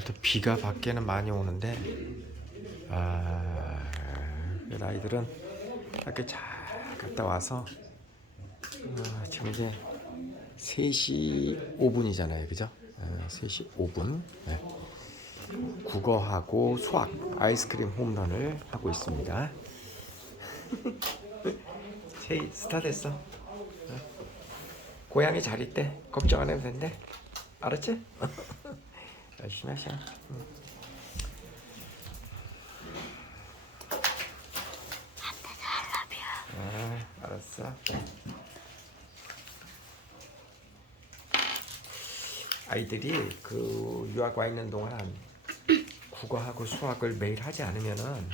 오늘도 비가 밖에는 많이 오는데 아이들은 학교 잘 갔다 와서 지금 이제 3시 5분이잖아요, 그죠? 3시 5분. 네. 국어하고 수학 아이스크림 홈런을 하고 있습니다. 세이 스타트했어. 고양이 잘 있대. 걱정 안 해도 된대. 알았지? 열심히 하셔. 알았어. 아이들이 그 유학 와 있는 동안 국어하고 수학을 매일 하지 않으면은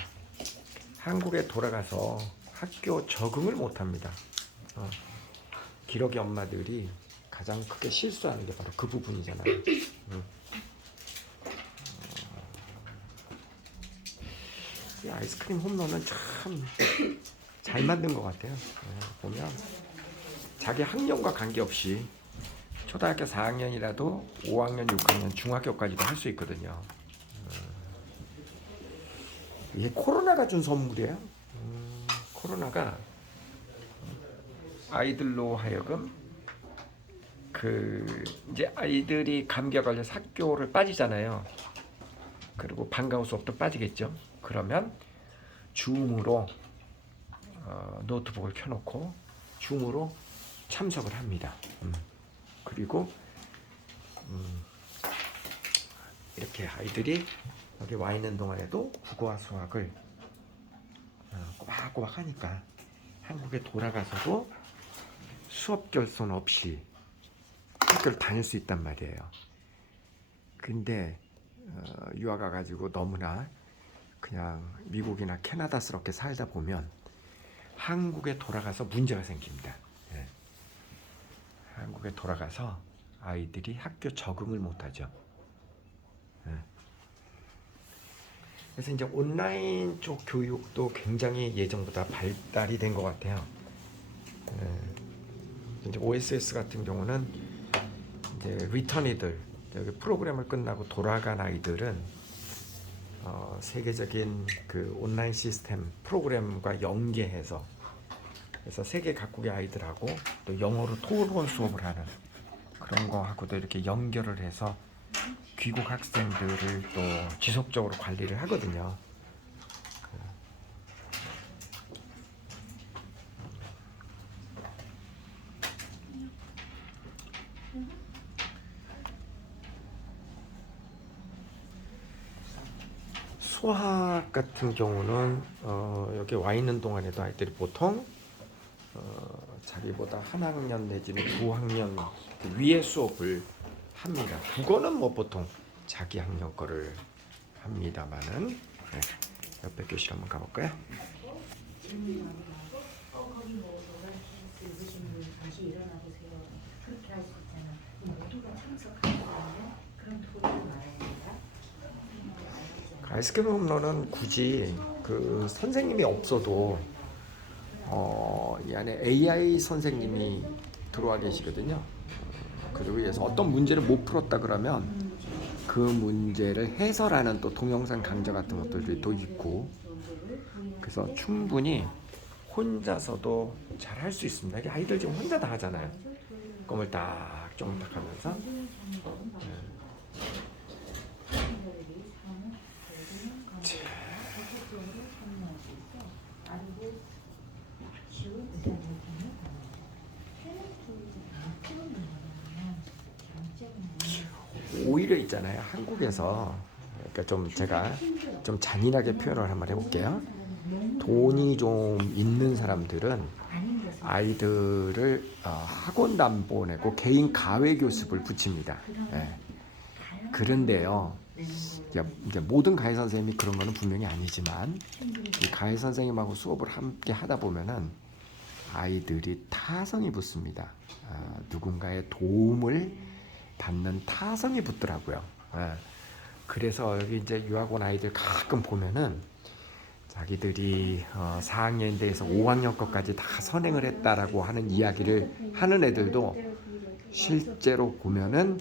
한국에 돌아가서 학교 적응을 못 합니다. 기러기 엄마들이 가장 크게 실수하는 게 바로 그 부분이잖아요. 이 아이스크림 홈런은 참 잘 만든 것 같아요. 보면 자기 학년과 관계없이 초등학교 4학년이라도 5학년, 6학년, 중학교까지도 할 수 있거든요. 이게 코로나가 준 선물이에요. 코로나가 아이들로 하여금 이제 아이들이 감기에 걸려서 학교를 빠지잖아요. 그리고 방과후 수업도 빠지겠죠. 그러면 줌으로 노트북을 켜놓고 줌으로 참석을 합니다. 그리고 이렇게 아이들이 여기 와 있는 동안에도 국어와 수학을 꼬박꼬박 하니까 한국에 돌아가서도 수업 결손 없이 학교를 다닐 수 있단 말이에요. 근데 유학 가가지고 너무나 그냥 미국이나 캐나다스럽게 살다 보면 한국에 돌아가서 문제가 생깁니다. 한국에 돌아가서 아이들이 학교 적응을 못하죠. 그래서 이제 온라인 쪽 교육도 굉장히 예전보다 발달이 된 것 같아요. 이제 OSS 같은 경우는 이제 리터니들 여기 프로그램을 끝나고 돌아간 아이들은 세계적인 그 온라인 시스템 프로그램과 연계해서 그래서 세계 각국의 아이들하고 또 영어로 토론 수업을 하는 그런 거하고도 이렇게 연결을 해서 귀국 학생들을 또 지속적으로 관리를 하거든요. 수학 같은 경우는 여기 와 있는 동안에도 아이들이 보통 자기보다 한 학년 내지는 두 학년 위의 수업을 합니다. 국어는 뭐 보통 자기 학년 거를 합니다만은 옆에 교실 한번 가볼까요? 아이스크림 홈런은 굳이 그 선생님이 없어도 이 안에 AI 선생님이 들어와 계시거든요. 그리고 위해서 어떤 문제를 못 풀었다 그러면 그 문제를 해설하는 또 동영상 강좌 같은 것들이 또 있고 그래서 충분히 혼자서도 잘 할 수 있습니다. 이게 아이들 지금 혼자 다 하잖아요. 꼬물딱쪼물딱 하면서 오히려 있잖아요. 한국에서 그러니까 좀 제가 좀 잔인하게 표현을 한번 해볼게요. 돈이 좀 있는 사람들은 아이들을 학원도 안 보내고 개인 가외 교습을 붙입니다. 그런데요, 이제 모든 가해 선생님이 그런 거는 분명히 아니지만 이 가해 선생님하고 수업을 함께 하다 보면은 아이들이 타성이 붙습니다. 누군가의 도움을 받는 타성이 붙더라고요. 그래서 여기 이제 유학원 아이들 가끔 보면은 자기들이 4학년대에서 5학년 것까지 다 선행을 했다라고 하는 이야기를 하는 애들도 실제로 보면은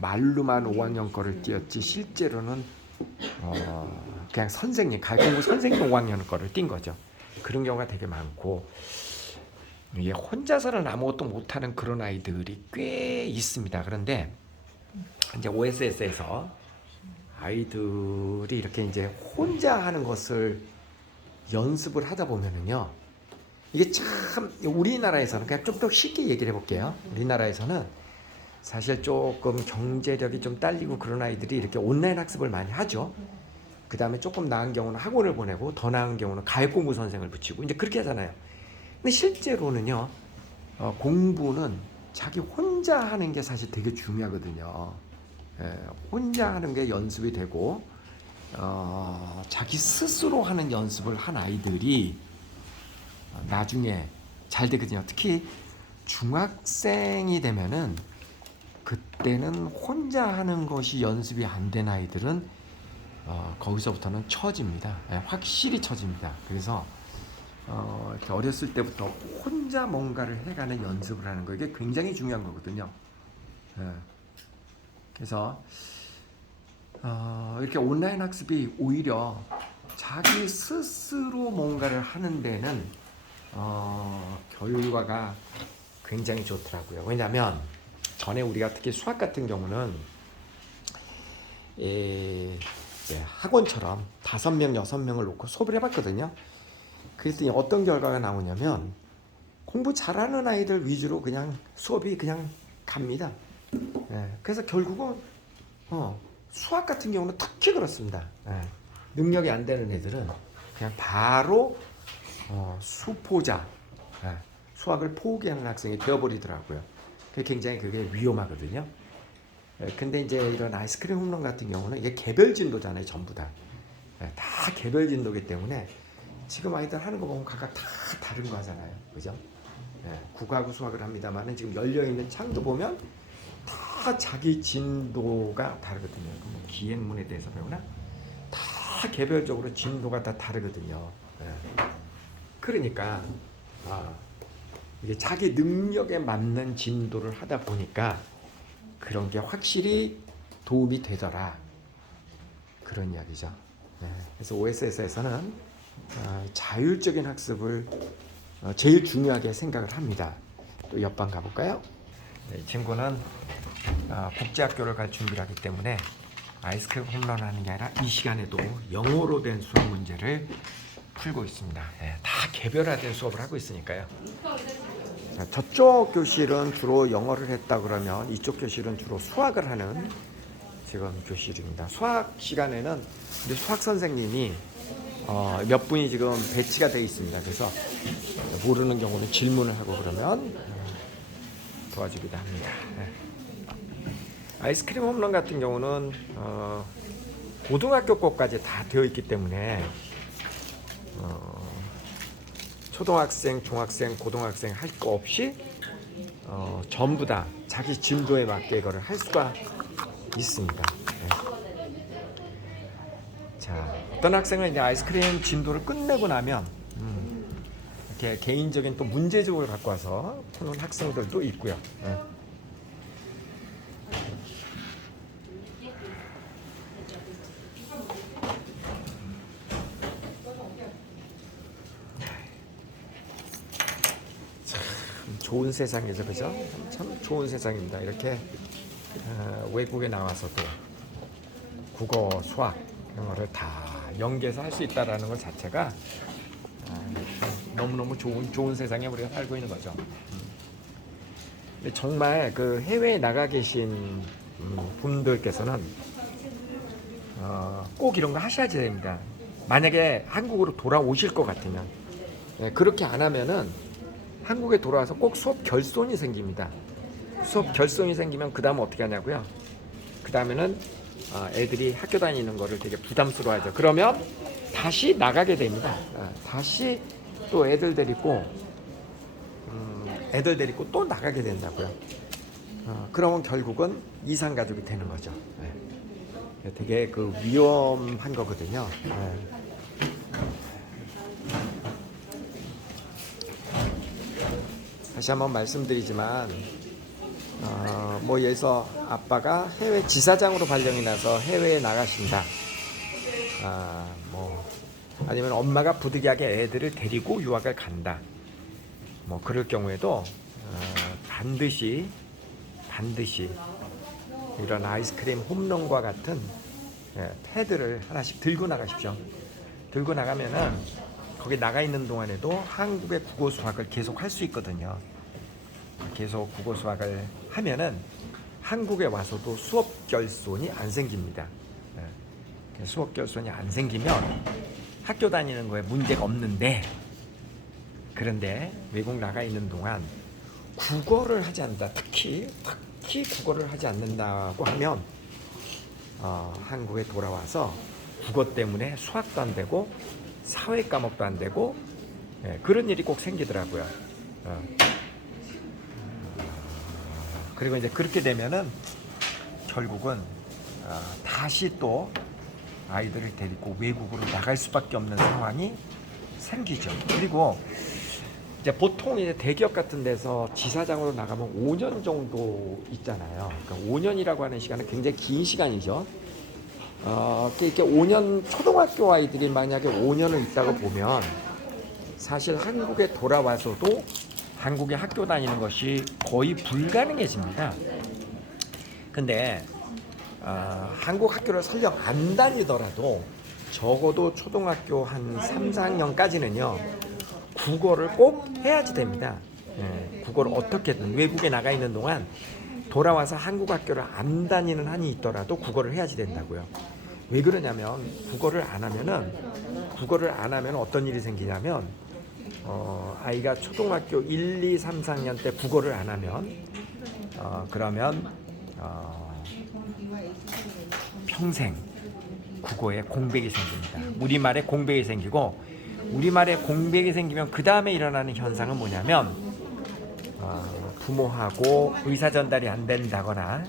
말로만 5학년 거를 띄었지 실제로는 그냥 선생님 가르치고 선생님 5학년 거를 띈 거죠. 그런 경우가 되게 많고 이게 혼자서는 아무것도 못하는 그런 아이들이 꽤 있습니다. 그런데 이제 OSS에서 아이들이 이렇게 이제 혼자 하는 것을 연습을 하다 보면은요, 이게 참 우리나라에서는 그냥 좀 더 쉽게 얘기를 해볼게요. 우리나라에서는 사실 조금 경제력이 좀 딸리고 그런 아이들이 이렇게 온라인 학습을 많이 하죠. 그 다음에 조금 나은 경우는 학원을 보내고 더 나은 경우는 가액공부 선생을 붙이고 이제 그렇게 하잖아요. 근데 실제로는요, 공부는 자기 혼자 하는 게 사실 되게 중요하거든요. 혼자 하는 게 연습이 되고 자기 스스로 하는 연습을 한 아이들이 나중에 잘 되거든요. 특히 중학생이 되면은 그때는 혼자 하는 것이 연습이 안 된 아이들은 거기서부터는 처집니다. 확실히 처집니다. 그래서 이렇게 어렸을 때부터 혼자 뭔가를 해가는 연습을 하는 거 이게 굉장히 중요한 거거든요. 그래서 이렇게 온라인 학습이 오히려 자기 스스로 뭔가를 하는 데는 결과가 굉장히 좋더라고요. 왜냐하면 전에 우리가 특히 수학 같은 경우는 학원처럼 5명, 6명을 놓고 수업을 해봤거든요. 그랬더니 어떤 결과가 나오냐면 공부 잘하는 아이들 위주로 그냥 수업이 그냥 갑니다. 그래서 결국은 수학 같은 경우는 특히 그렇습니다. 능력이 안 되는 애들은 그냥 바로 수포자, 수학을 포기하는 학생이 되어버리더라고요. 굉장히 그게 위험하거든요. 근데 이제 이런 아이스크림 홈런 같은 경우는 이게 개별 진도잖아요, 전부 다. 다 개별 진도기 때문에 지금 아이들 하는 거 보면 각각 다 다른 거 하잖아요, 그죠? 국어하고 수학을 합니다만은 지금 열려 있는 창도 보면 다 자기 진도가 다르거든요. 뭐 기행문에 대해서 배우나 다 개별적으로 진도가 다 다르거든요. 그러니까 이게 자기 능력에 맞는 진도를 하다 보니까 그런 게 확실히 도움이 되더라. 그런 이야기죠. 그래서 OSS에서는 자율적인 학습을 제일 중요하게 생각을 합니다. 또 옆방 가볼까요? 이 친구는 국제학교를 갈 준비를 하기 때문에 아이스크림 홈런 하는 게 아니라 이 시간에도 영어로 된 수학 문제를 풀고 있습니다. 다 개별화된 수업을 하고 있으니까요. 저쪽 교실은 주로 영어를 했다 그러면 이쪽 교실은 주로 수학을 하는 지금 교실입니다. 수학 시간에는 우리 수학 선생님이 몇 분이 지금 배치가 되어 있습니다. 그래서 모르는 경우는 질문을 하고 그러면 도와주기도 합니다. 아이스크림 홈런 같은 경우는 고등학교 것까지 다 되어 있기 때문에 초등학생, 중학생, 고등학생 할 거 없이 전부 다 자기 진도에 맞게 이거를 할 수가 있습니다. 자, 어떤 학생은 이제 아이스크림 진도를 끝내고 나면 이렇게 개인적인 또 문제집을 갖고 와서 푸는 학생들도 있고요. 좋은 세상이죠, 그죠? 참 좋은 세상입니다. 이렇게 외국에 나와서도 국어, 수학 이런 거를 다 연계해서 할 수 있다라는 것 자체가 너무너무 좋은 세상에 우리가 살고 있는 거죠. 근데 정말 그 해외에 나가 계신 분들께서는 꼭 이런 거 하셔야 됩니다. 만약에 한국으로 돌아오실 것 같으면 그렇게 안 하면은 한국에 돌아와서 꼭 수업 결손이 생깁니다. 수업 결손이 생기면 그 다음 어떻게 하냐고요? 그 다음에는 애들이 학교 다니는 거를 되게 부담스러워하죠. 그러면 다시 나가게 됩니다. 다시 또 애들 데리고 또 나가게 된다고요. 그러면 결국은 이상 가족이 되는 거죠. 되게 그 위험한 거거든요. 다시 한번 말씀드리지만 뭐 예서 아빠가 해외 지사장으로 발령이 나서 해외에 나가신다. 뭐 아니면 엄마가 부득이하게 애들을 데리고 유학을 간다. 뭐 그럴 경우에도 반드시 이런 아이스크림 홈런과 같은 패드를 하나씩 들고 나가십시오. 들고 나가면은 거기 나가 있는 동안에도 한국의 국어 수학을 계속 할 수 있거든요. 계속 국어 수학을 하면은 한국에 와서도 수업 결손이 안 생깁니다. 수업 결손이 안 생기면 학교 다니는 거에 문제가 없는데, 그런데 외국 나가 있는 동안 국어를 하지 않는다. 특히 국어를 하지 않는다고 하면 한국에 돌아와서 국어 때문에 수학도 안 되고 사회 과목도 안 되고 그런 일이 꼭 생기더라고요. 그리고 이제 그렇게 되면은 결국은 다시 또 아이들을 데리고 외국으로 나갈 수밖에 없는 상황이 생기죠. 그리고 이제 보통 이제 대기업 같은 데서 지사장으로 나가면 5년 정도 있잖아요. 그러니까 5년이라고 하는 시간은 굉장히 긴 시간이죠. 이렇게 5년 초등학교 아이들이 만약에 5년을 있다고 보면 사실 한국에 돌아와서도 한국에 학교 다니는 것이 거의 불가능해집니다. 근데 한국 학교를 설령 안 다니더라도 적어도 초등학교 한 3, 4학년까지는요 국어를 꼭 해야지 됩니다. 국어를 어떻게든 외국에 나가 있는 동안 돌아와서 한국 학교를 안 다니는 한이 있더라도 국어를 해야지 된다고요. 왜 그러냐면 국어를 안 하면 어떤 일이 생기냐면 아이가 초등학교 1, 2, 3, 4학년 때 국어를 안 하면 그러면 평생 국어에 공백이 생깁니다. 우리말에 공백이 생기고, 우리말에 공백이 생기면 그 다음에 일어나는 현상은 뭐냐면 부모하고 의사 전달이 안 된다거나,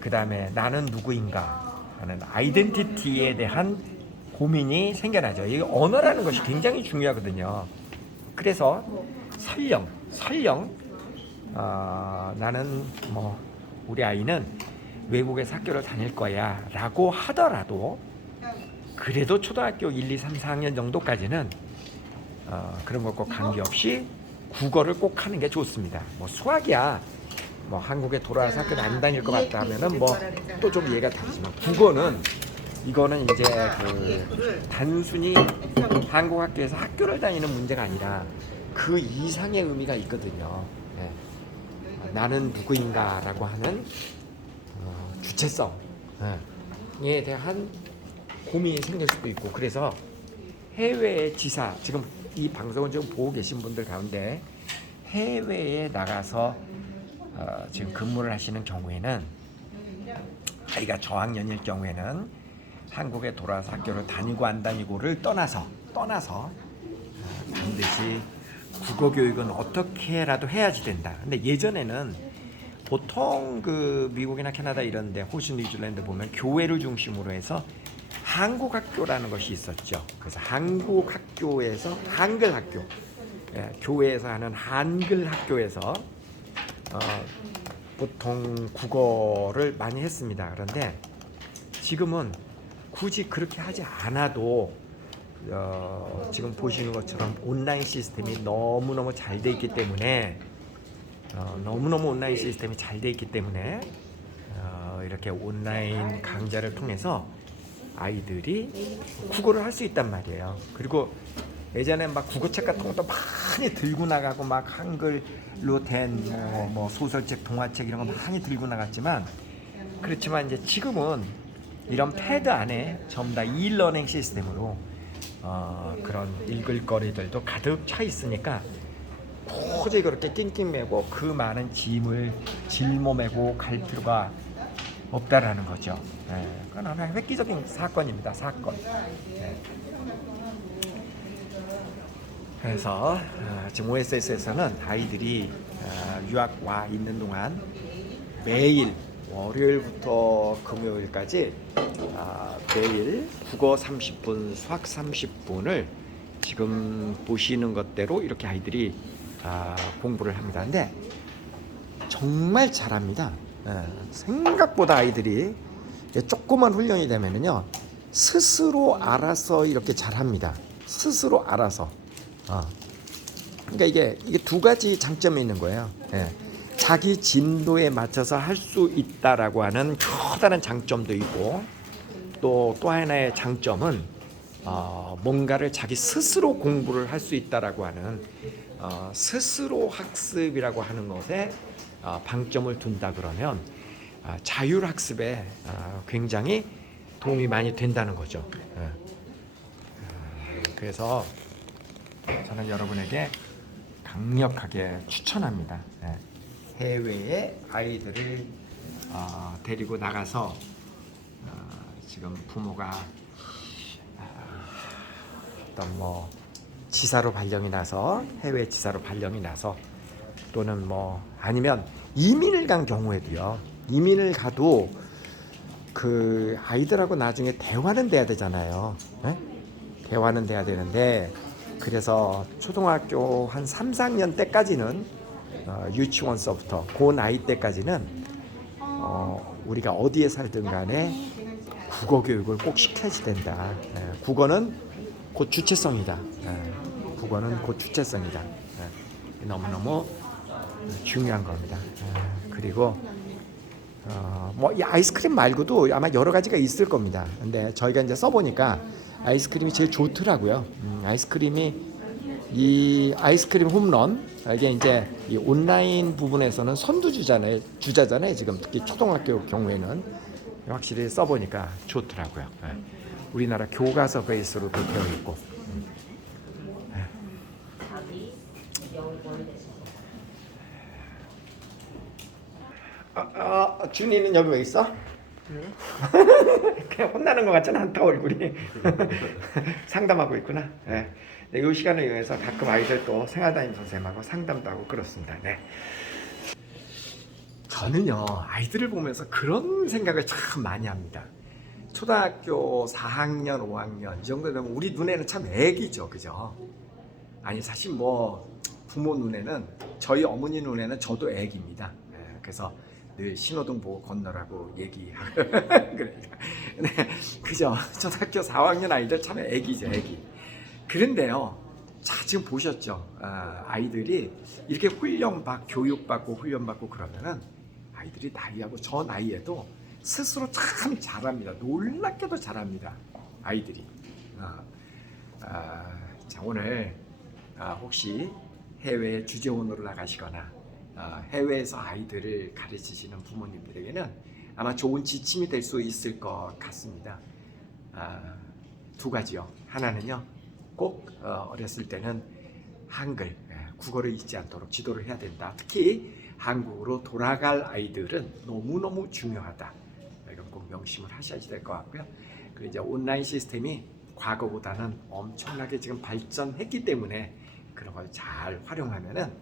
그 다음에 나는 누구인가 하는 아이덴티티에 대한 고민이 생겨나죠. 이 언어라는 것이 굉장히 중요하거든요. 그래서 설령 나는 뭐 우리 아이는 외국에서 학교를 다닐 거야 라고 하더라도 그래도 초등학교 1, 2, 3, 4학년 정도까지는 그런 것과 관계없이 국어를 꼭 하는 게 좋습니다. 뭐 수학이야 뭐 한국에 돌아와서 학교를 안 다닐 것 같다 하면은 뭐 또 좀 이해가 다르지만, 국어는 이거는 이제 단순히 한국 학교에서 학교를 다니는 문제가 아니라 그 이상의 의미가 있거든요. 나는 누구인가라고 하는 주체성에 대한 고민이 생길 수도 있고, 그래서 해외의 지사, 지금 이 방송을 지금 보고 계신 분들 가운데 해외에 나가서 지금 근무를 하시는 경우에는, 아이가 저학년일 경우에는 한국에 돌아와서 학교를 다니고 안 다니고를 떠나서 반드시 국어 교육은 어떻게라도 해야지 된다. 근데 예전에는 보통 그 미국이나 캐나다 이런 데, 호주, 뉴질랜드 보면 교회를 중심으로 해서 한국 학교라는 것이 있었죠. 그래서 한국 학교에서 한글 학교, 교회에서 하는 한글 학교에서 보통 국어를 많이 했습니다. 그런데 지금은 굳이 그렇게 하지 않아도 지금 보시는 것처럼 온라인 시스템이 너무너무 잘 돼 있기 때문에 온라인 시스템이 잘 돼 있기 때문에 이렇게 온라인 강좌를 통해서 아이들이 국어를 할 수 있단 말이에요. 그리고 예전에 막 국어책 같은 것도 많이 들고 나가고 막 한글로 된 뭐 소설책, 동화책 이런 거 많이 들고 나갔지만, 그렇지만 이제 지금은 이런 패드 안에 전부 다 e-러닝 시스템으로 그런 읽을 거리들도 가득 차 있으니까 도저히 그렇게 낑낑 매고 그 많은 짐을 짊어매고 갈 필요가 없다라는 거죠. 그건 하나 획기적인 사건입니다. 사건. 그래서 지금 OSS에서는 아이들이 유학 와 있는 동안 매일 월요일부터 금요일까지 매일 국어 30분, 수학 30분을 지금 보시는 것대로 이렇게 아이들이 공부를 합니다. 근데 정말 잘합니다. 생각보다 아이들이 조그만 훈련이 되면은요 스스로 알아서 이렇게 잘합니다. 스스로 알아서. 그러니까 이게 두 가지 장점이 있는 거예요. 자기 진도에 맞춰서 할 수 있다라고 하는 커다란 장점도 있고, 또 하나의 장점은 뭔가를 자기 스스로 공부를 할 수 있다라고 하는 스스로 학습이라고 하는 것에 방점을 둔다 그러면 자율학습에 굉장히 도움이 많이 된다는 거죠. 그래서 저는 여러분에게 강력하게 추천합니다. 해외에 아이들을 데리고 나가서 지금 부모가 어떤 뭐 지사로 발령이 나서, 해외 지사로 발령이 나서, 또는 뭐 아니면 이민을 간 경우에도요. 이민을 가도 그 아이들하고 나중에 대화는 돼야 되잖아요. 대화는 돼야 되는데, 그래서 초등학교 한 3, 4학년 때까지는 유치원서부터 그 나이 때까지는 우리가 어디에 살든 간에 국어 교육을 꼭 시켜야 된다. 국어는 곧 주체성이다. 국어는 곧 주체성이다. 너무너무 중요한 겁니다. 그리고 뭐 이 아이스크림 말고도 아마 여러 가지가 있을 겁니다. 근데 저희가 이제 써보니까 아이스크림이 제일 좋더라고요. 이 아이스크림 홈런, 이게 이제 이 온라인 부분에서는 주자잖아요. 지금 특히 초등학교 경우에는 확실히 써보니까 좋더라고요. 우리나라 교과서 베이스로도 되어 있고. 준이는 여기 왜 있어? 그냥 혼나는 것 같지는 않다, 얼굴이. 상담하고 있구나. 이 시간을 이용해서 가끔 아이들 또 생활담임 선생님하고 상담도 하고 그렇습니다. 저는요 아이들을 보면서 그런 생각을 참 많이 합니다. 초등학교 4학년, 5학년 이 정도 되면 우리 눈에는 참 애기죠, 그죠? 아니 사실 뭐 부모 눈에는, 저희 어머니 눈에는 저도 애기입니다. 그래서 늘 신호등 보고 건너라고 얘기하고 그러니까 그죠? 초등학교 4학년 아이들 참 애기죠, 애기. 그런데요, 자 지금 보셨죠? 아이들이 이렇게 교육받고 훈련받고 그러면은 아이들이 나이하고 저 나이에도 스스로 참 잘합니다. 놀랍게도 잘합니다, 아이들이. 자 오늘 혹시 해외 주재원으로 나가시거나 해외에서 아이들을 가르치시는 부모님들에게는 아마 좋은 지침이 될 수 있을 것 같습니다. 두 가지요. 하나는요, 꼭 어렸을 때는 한글, 국어를 잊지 않도록 지도를 해야 된다. 특히 한국으로 돌아갈 아이들은 너무너무 중요하다. 이건 꼭 명심을 하셔야 될 것 같고요. 그리고 이제 온라인 시스템이 과거보다는 엄청나게 지금 발전했기 때문에 그런 걸 잘 활용하면은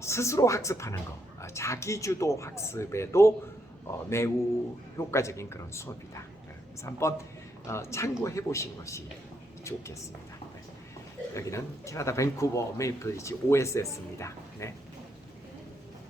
스스로 학습하는 거, 자기주도 학습에도 매우 효과적인 그런 수업이다. 그래서 한번 참고해 보신 것이 좋겠습니다. 여기는 캐나다 밴쿠버 메이플리지 OSS입니다.